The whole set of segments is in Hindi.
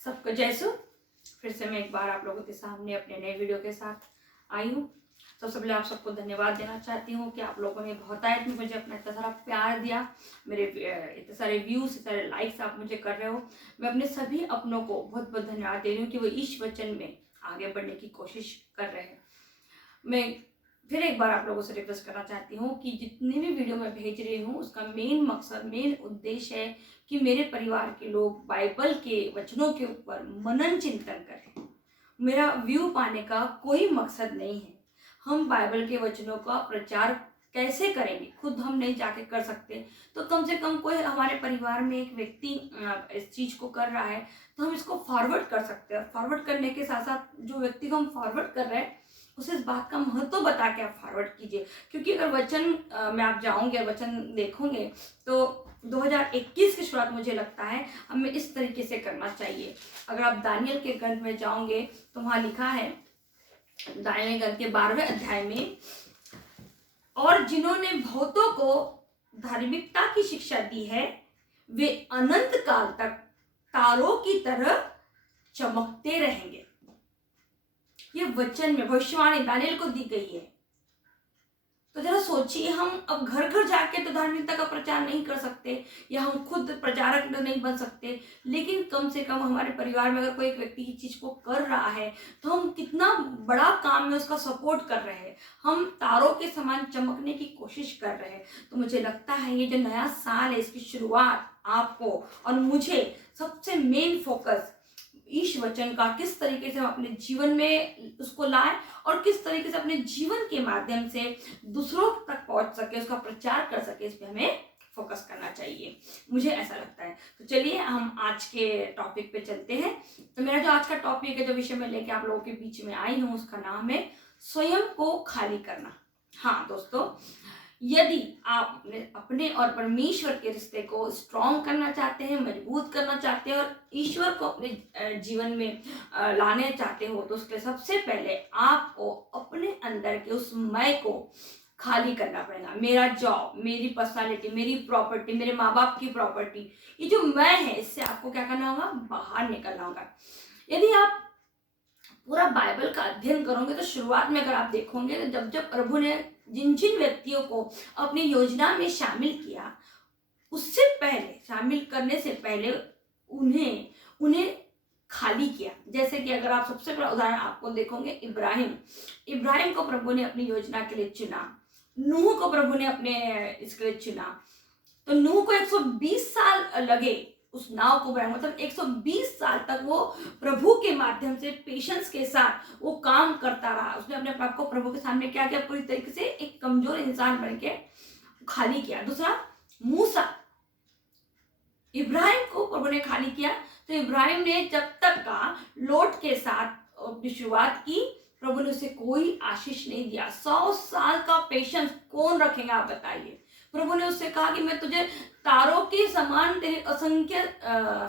सबको जय सु। फिर से मैं एक बार आप लोगों के सामने अपने नए वीडियो के साथ आई हूँ। सबसे पहले आप सबको धन्यवाद देना चाहती हूँ कि आप लोगों ने बहुतायत में मुझे अपना इतना सारा प्यार दिया, मेरे इतने सारे व्यूज, इतने सारे लाइक्स आप मुझे कर रहे हो। मैं अपने सभी अपनों को बहुत बहुत धन्यवाद दे रही हूँ कि वो ईश वचन में आगे बढ़ने की कोशिश कर रहे हैं। मैं फिर एक बार आप लोगों से रिक्वेस्ट करना चाहती हूँ कि जितनी भी वीडियो मैं भेज रही हूँ उसका मेन मकसद, मेन उद्देश्य है कि मेरे परिवार के लोग बाइबल के वचनों के ऊपर मनन चिंतन करें। मेरा व्यू पाने का कोई मकसद नहीं है। हम बाइबल के वचनों का प्रचार कैसे करेंगे, खुद हम नहीं जाके कर सकते, तो कम से कम कोई हमारे परिवार में एक व्यक्ति इस चीज को कर रहा है तो हम इसको फॉरवर्ड कर सकते हैं। फॉरवर्ड करने के साथ साथ जो व्यक्ति को हम फॉरवर्ड कर रहे हैं उसे इस बात का महत्व बता के आप फॉरवर्ड कीजिए। क्योंकि अगर वचन में आप जाओगे, वचन देखोगे तो 2021 की शुरुआत मुझे लगता है हमें इस तरीके से करना चाहिए। अगर आप दानियल के ग्रंथ में जाओगे तो वहां लिखा है, दानियल ग्रंथ के 12वें अध्याय में, और जिन्होंने बहुतों को धार्मिकता की शिक्षा दी है वे अनंत काल तक तारों की तरह चमकते रहेंगे। ये वचन में भविष्यवाणी दानियल को दी गई है। तो जरा सोचिए, हम अब घर घर जाके तो धार्मिकता का प्रचार नहीं कर सकते या हम खुद प्रचारक तो नहीं बन सकते, लेकिन कम से कम हमारे परिवार में अगर कोई एक व्यक्ति की चीज को कर रहा है तो हम कितना बड़ा काम में उसका सपोर्ट कर रहे हैं, हम तारों के समान चमकने की कोशिश कर रहे हैं। तो मुझे लगता है ये जो नया साल है इसकी शुरुआत आपको और मुझे सबसे मेन फोकस ईश वचन का किस तरीके से हम अपने जीवन में उसको लाएं और किस तरीके से अपने जीवन के माध्यम से दूसरों तक पहुंच सके, उसका प्रचार कर सके, इस पे हमें फोकस करना चाहिए, मुझे ऐसा लगता है। तो चलिए हम आज के टॉपिक पे चलते हैं। तो मेरा जो आज का टॉपिक है, जो विषय मैं लेके आप लोगों के बीच में आई हूँ, उसका नाम है स्वयं को खाली करना। हाँ दोस्तों, यदि आप अपने और परमेश्वर के रिश्ते को स्ट्रॉन्ग करना चाहते हैं, मजबूत करना चाहते हैं और ईश्वर को अपने जीवन में लाने चाहते हो, तो उसके सबसे पहले आपको अपने अंदर के उस मैं को खाली करना पड़ेगा। मेरा जॉब, मेरी पर्सनालिटी, मेरी प्रॉपर्टी, मेरे माँ बाप की प्रॉपर्टी, ये जो मैं है, इससे आपको क्या करना होगा, बाहर निकलना होगा। यदि आप पूरा बाइबल का अध्ययन करोगे तो शुरुआत में अगर आप देखोगे तो जब जब प्रभु ने जिन जिन व्यक्तियों को अपनी योजना में शामिल किया, उससे पहले, शामिल करने से पहले उन्हें खाली किया। जैसे कि अगर आप सबसे बड़ा उदाहरण आपको देखोगे, इब्राहिम को प्रभु ने अपनी योजना के लिए चुना, नूह को प्रभु ने अपने इसके लिए चुना। तो नूह को 120 साल लगे उस नाव को बनाने, मतलब 120 साल तक वो प्रभु के माध्यम से पेशेंस के साथ वो काम करता रहा। उसने अपने आप को प्रभु के सामने क्या किया, पूरी तरीके से एक कमजोर इंसान बन के खाली किया। दूसरा, मूसा, इब्राहिम को प्रभु ने खाली किया। तो इब्राहिम ने जब तक का लोट के साथ अपनी शुरुआत की, प्रभु ने उसे कोई आशीष नहीं दिया। 100 साल का पेशेंस कौन रखेगा आप बताइए। प्रभु ने उससे कहा कि मैं तुझे तारों के समान, तेरे असंख्य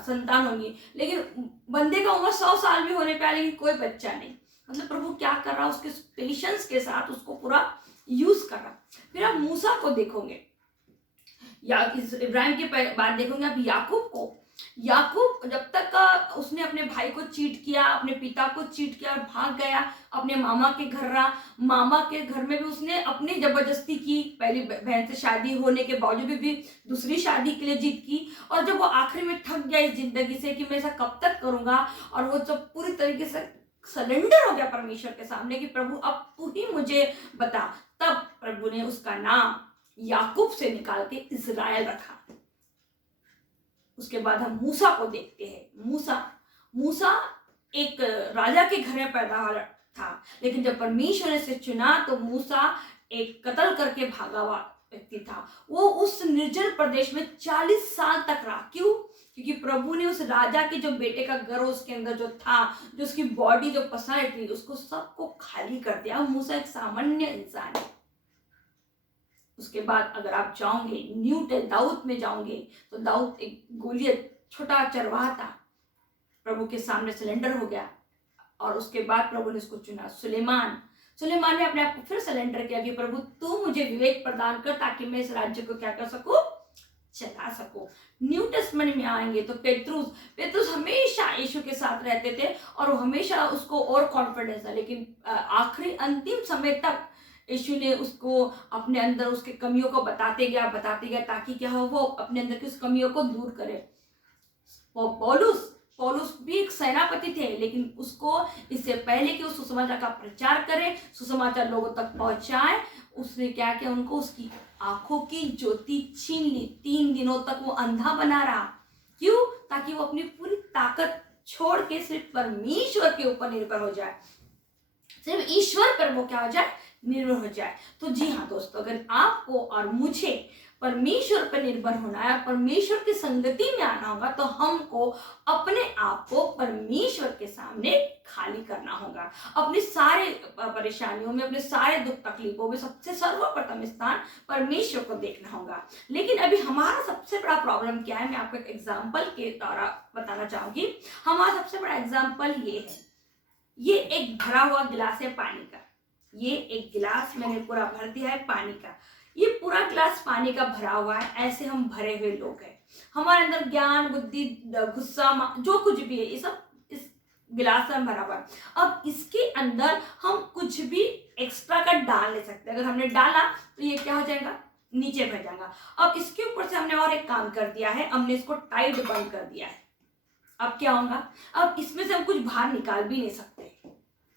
संतान होंगी, लेकिन बंदे का उम्र 100 साल भी होने पाया लेकिन कोई बच्चा नहीं। मतलब प्रभु क्या कर रहा, उसके पेशेंस के साथ उसको पूरा यूज कर रहा। फिर आप मूसा को देखोगे या इब्राहिम के बाद देखोगे आप याकूब जब तक का उसने अपने भाई को चीट किया, अपने पिता को चीट किया और भाग गया, अपने मामा के घर रहा। मामा के घर में भी उसने अपनी जबरदस्ती की, पहली बहन से शादी होने के बावजूद भी दूसरी शादी के लिए जिद की। और जब वो आखिर में थक गया इस जिंदगी से कि मैं ऐसा कब तक करूंगा, और वो जब पूरी तरीके से सरेंडर हो गया परमेश्वर के सामने कि प्रभु अब तू ही मुझे बता, तब प्रभु ने उसका नाम याकूब से निकाल के इज़राइल रखा। उसके बाद हम मूसा को देखते हैं। मूसा एक राजा के घर में पैदा था, लेकिन जब परमेश्वर ने इसे चुना तो मूसा एक कत्ल करके भागा हुआ व्यक्ति था। वो उस निर्जन प्रदेश में 40 साल तक रहा। क्यों? क्योंकि प्रभु ने उस राजा के जो बेटे का गर्व उसके अंदर जो था, जो उसकी बॉडी, जो पर्सनैलिटी, उसको सबको खाली कर दिया। मूसा एक सामान्य इंसान है। उसके बाद अगर आप जाओगे न्यू दाऊद में जाओगे तो दाऊद एक गोलियत छोटा चरवाहा था, प्रभु के सामने सरेंडर हो गया। और उसके बाद प्रभु ने उसको चुना। सुलेमान ने अपने आप को फिर सरेंडर किया कि प्रभु तू मुझे विवेक प्रदान कर ताकि मैं इस राज्य को क्या कर सकूं, चला सकूं। न्यू टेस्टमेंट में आएंगे तो पेतरुस हमेशा यीशु के साथ साथ रहते थे और वो हमेशा उसको और कॉन्फिडेंस था, लेकिन आखिरी अंतिम समय तक यीशु ने उसको अपने अंदर उसके कमियों को बताते गया ताकि क्या हो, वो अपने अंदर की उस कमियों को दूर करे। पौलुस पौलुस भी एक सेनापति थे, लेकिन उसको इससे पहले कि वो सुसमाचार का प्रचार करे, सुसमाचार लोगों तक पहुंचाए, उसने क्या किया, उनको उसकी आंखों की ज्योति छीन ली। 3 दिनों तक वो अंधा बना रहा। क्यों? ताकि वो अपनी पूरी ताकत छोड़ के सिर्फ परमेश्वर के ऊपर निर्भर हो जाए, सिर्फ ईश्वर पर वो क्या हो जाए, निर्भर हो जाए। तो जी हाँ दोस्तों, अगर आपको और मुझे परमेश्वर पर निर्भर होना है, परमेश्वर की संगति में आना होगा, तो हमको अपने आप को परमेश्वर के सामने खाली करना होगा। अपने सारे परेशानियों में, अपने सारे दुख तकलीफों में सबसे सर्वप्रथम स्थान परमेश्वर को देखना होगा। लेकिन अभी हमारा सबसे बड़ा प्रॉब्लम क्या है, मैं आपको एक एग्जाम्पल के द्वारा बताना चाहूंगी। हमारा सबसे बड़ा एग्जाम्पल ये है, ये एक भरा हुआ गिलास है पानी का। ये एक गिलास मैंने पूरा भर दिया है पानी का। ये पूरा गिलास पानी का भरा हुआ है। ऐसे हम भरे हुए लोग हैं, हमारे अंदर ज्ञान, बुद्धि, गुस्सा, जो कुछ भी है, ये सब इस गिलास में भरा हुआ है। अब इसके अंदर हम कुछ भी एक्स्ट्रा का डाल नहीं सकते। अगर हमने डाला तो ये क्या हो जाएगा, नीचे बह जाएगा। अब इसके ऊपर से हमने और एक काम कर दिया है, हमने इसको टाइट बंद कर दिया है। अब क्या होगा, अब इसमें से हम कुछ बाहर निकाल भी नहीं सकते।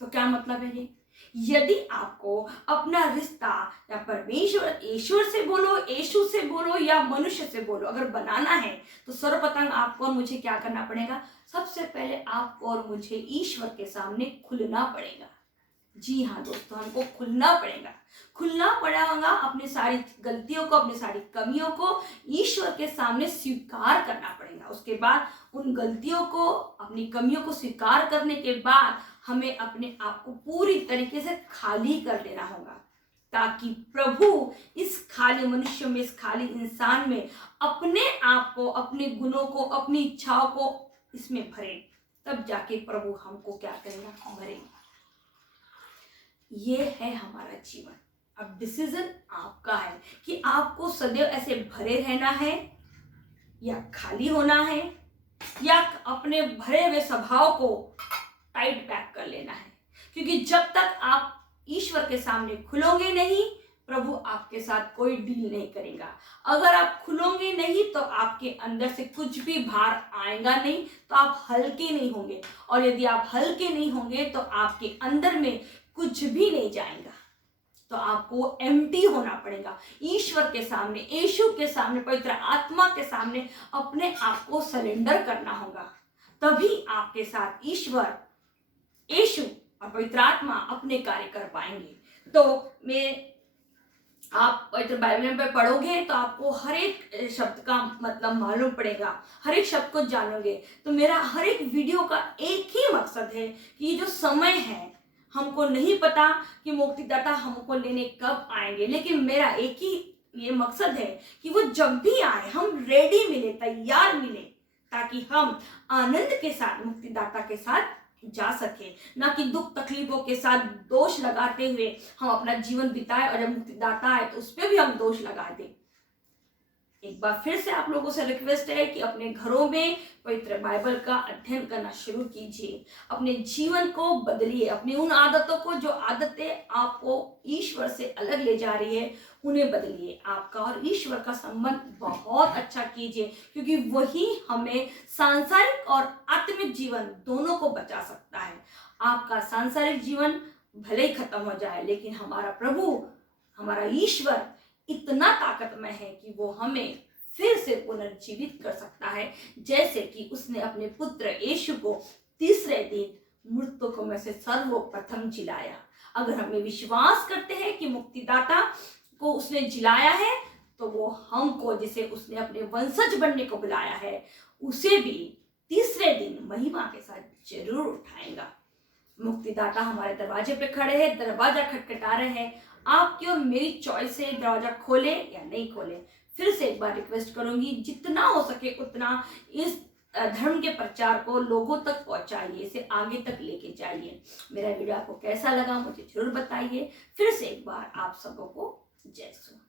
तो क्या मतलब है ये, यदि आपको अपना रिश्ता या परमेश्वर, ईश्वर से बोलो, यीशु से बोलो या मनुष्य से बोलो, अगर बनाना है तो सर्वप्रथम आपको और मुझे क्या करना पड़ेगा, सबसे पहले आपको और मुझे ईश्वर के सामने खुलना पड़ेगा। जी हाँ दोस्तों, हमको खुलना पड़ेगा, अपनी सारी गलतियों को, अपनी सारी कमियों को ईश्वर के सामने स्वीकार करना पड़ेगा। उसके बाद उन गलतियों को, अपनी कमियों को स्वीकार करने के बाद हमें अपने आप को पूरी तरीके से खाली कर लेना होगा, ताकि प्रभु इस खाली मनुष्य में, इस खाली इंसान में अपने आप को, अपने गुणों को, अपनी इच्छाओं को इसमें भरे। तब जाके प्रभु हमको क्या करेगा, भरेगा। ये है हमारा जीवन। अब डिसीजन आपका है कि आपको सदैव ऐसे भरे रहना है या खाली होना है, या अपने भरे हुए स्वभाव को टाइट पैक कर लेना है। क्योंकि जब तक आप ईश्वर के सामने खुलोगे नहीं, प्रभु आपके साथ कोई डील नहीं करेगा। अगर आप खुलोगे नहीं तो आपके अंदर से कुछ भी भार आएगा नहीं, तो आप हल्के नहीं होंगे। और यदि आप हल्के नहीं होंगे तो आपके अंदर में कुछ भी नहीं जाएगा। तो आपको एम्प्टी होना पड़ेगा, ईश्वर के सामने, यीशु के सामने, पवित्र आत्मा के सामने अपने आप को सरेंडर करना होगा। तभी आपके साथ ईश्वर, यीशु और पवित्र आत्मा अपने कार्य कर पाएंगे। तो आप पवित्र बाइबल में पढ़ोगे तो आपको हर एक शब्द का मतलब मालूम पड़ेगा, हर एक शब्द को जानोगे। तो मेरा हर एक वीडियो का एक ही मकसद है कि ये जो समय है, हमको नहीं पता कि मुक्तिदाता हमको लेने कब आएंगे, लेकिन मेरा एक ही ये मकसद है कि वो जब भी आए हम रेडी मिले, तैयार मिले, ताकि हम आनंद के साथ मुक्तिदाता के साथ जा सके, ना कि दुख तकलीफों के साथ दोष लगाते हुए हम अपना जीवन बिताए और जब मुक्तिदाता आए तो उस पर भी हम दोष लगा दें। एक बार फिर से आप लोगों से रिक्वेस्ट है कि अपने घरों में पवित्र बाइबल का अध्ययन करना शुरू कीजिए, अपने जीवन को बदलिए, अपनी उन आदतों को, जो आदतें आपको ईश्वर से अलग ले जा रही है, उन्हें बदलिए। आपका और ईश्वर का संबंध बहुत अच्छा कीजिए, क्योंकि वही हमें सांसारिक और आत्मिक जीवन दोनों को बचा सकता है। आपका सांसारिक जीवन भले ही खत्म हो जाए, लेकिन हमारा प्रभु, हमारा ईश्वर इतना ताकतमय है कि वो हमें फिर से पुनर्जीवित कर सकता है, जैसे कि उसने अपने पुत्र यीशु को तीसरे दिन मृतकों में से सर्वप्रथम जिलाया। अगर हमें विश्वास करते हैं कि मुक्तिदाता को उसने जिलाया है, तो वो हमको, जिसे उसने अपने वंशज बनने को बुलाया है, उसे भी तीसरे दिन महिमा के साथ जरूर उठाएगा। मुक्तिदाता हमारे दरवाजे पे खड़े हैं, दरवाजा खटखटा रहे हैं। आपकी और मेरी चॉइस है, दरवाजा खोले या नहीं खोले। फिर से एक बार रिक्वेस्ट करूंगी, जितना हो सके उतना इस धर्म के प्रचार को लोगों तक पहुंचाइए, इसे आगे तक लेके जाइए। मेरा वीडियो आपको कैसा लगा मुझे जरूर बताइए। फिर से एक बार आप सबको जय सो।